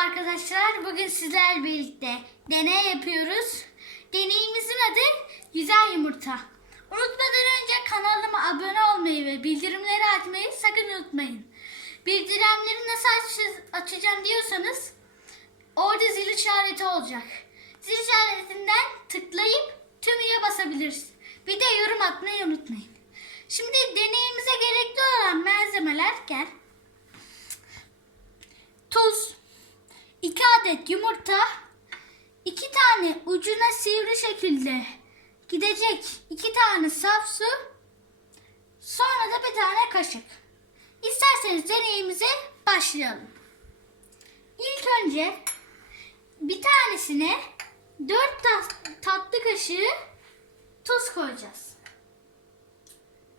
arkadaşlar. Bugün sizlerle birlikte deney yapıyoruz. Deneyimizin adı Güzel Yumurta. Unutmadan önce kanalıma abone olmayı ve bildirimleri açmayı sakın unutmayın. Bildirimleri nasıl aç- açacağım diyorsanız orada zil işareti olacak. Zil işaretinden tıklayıp tümüye basabilirsiniz. Bir de yorum atmayı unutmayın. Şimdi deneyimize gerekli olan malzemeler gel. Tuz, 2 adet yumurta, 2 tane ucuna sivri şekilde gidecek 2 tane saf su, sonra da bir tane kaşık. İsterseniz deneyimize başlayalım. İlk önce bir tanesine 4 tatlı kaşığı tuz koyacağız.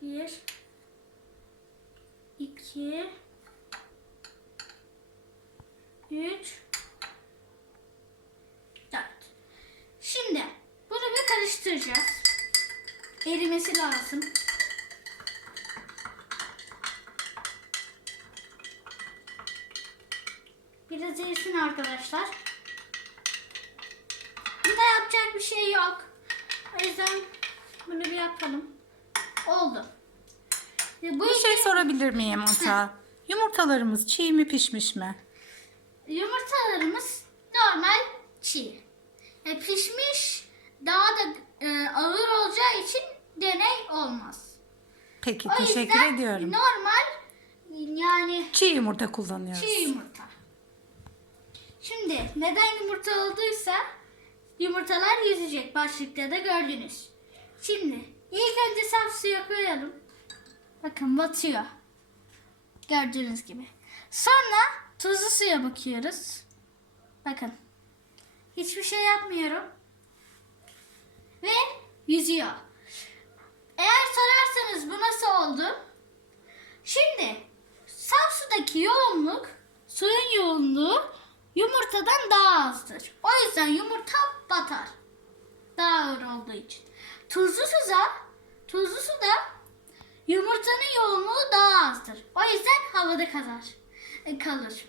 1 2 3 4 Şimdi bunu bir karıştıracağız. Erimesi lazım. Biraz erisin arkadaşlar. Bunda yapacak bir şey yok. O yüzden bunu bir yapalım. Oldu. Bu Bir şey sorabilir miyim Ata? Yumurtalarımız çiğ mi pişmiş mi? Yumurtalarımız normal çiğ. E, pişmiş daha da e, ağır olacağı için deney olmaz. Peki O teşekkür yüzden ediyorum. normal yani Çiğ yumurta kullanıyoruz. çiğ yumurta. Şimdi neden yumurta olduysa yumurtalar yüzecek. Başlıkta da gördünüz. Şimdi ilk önce saf suya koyalım. Bakın batıyor. Gördüğünüz gibi. Sonra tuzlu suya bakıyoruz. Bakın. Hiçbir şey yapmıyorum. Ve yüzüyor. Eğer sorarsanız bu nasıl oldu? Şimdi saf sudaki yoğunluk, suyun yoğunluğu yumurtadan daha azdır. O yüzden yumurta batar. Daha ağır olduğu için. Tuzlu suda, tuzlu suda yumurtanın yoğunluğu daha azdır. O yüzden havada kalır. kalır.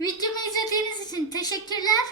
Videomu izlediğiniz için teşekkürler.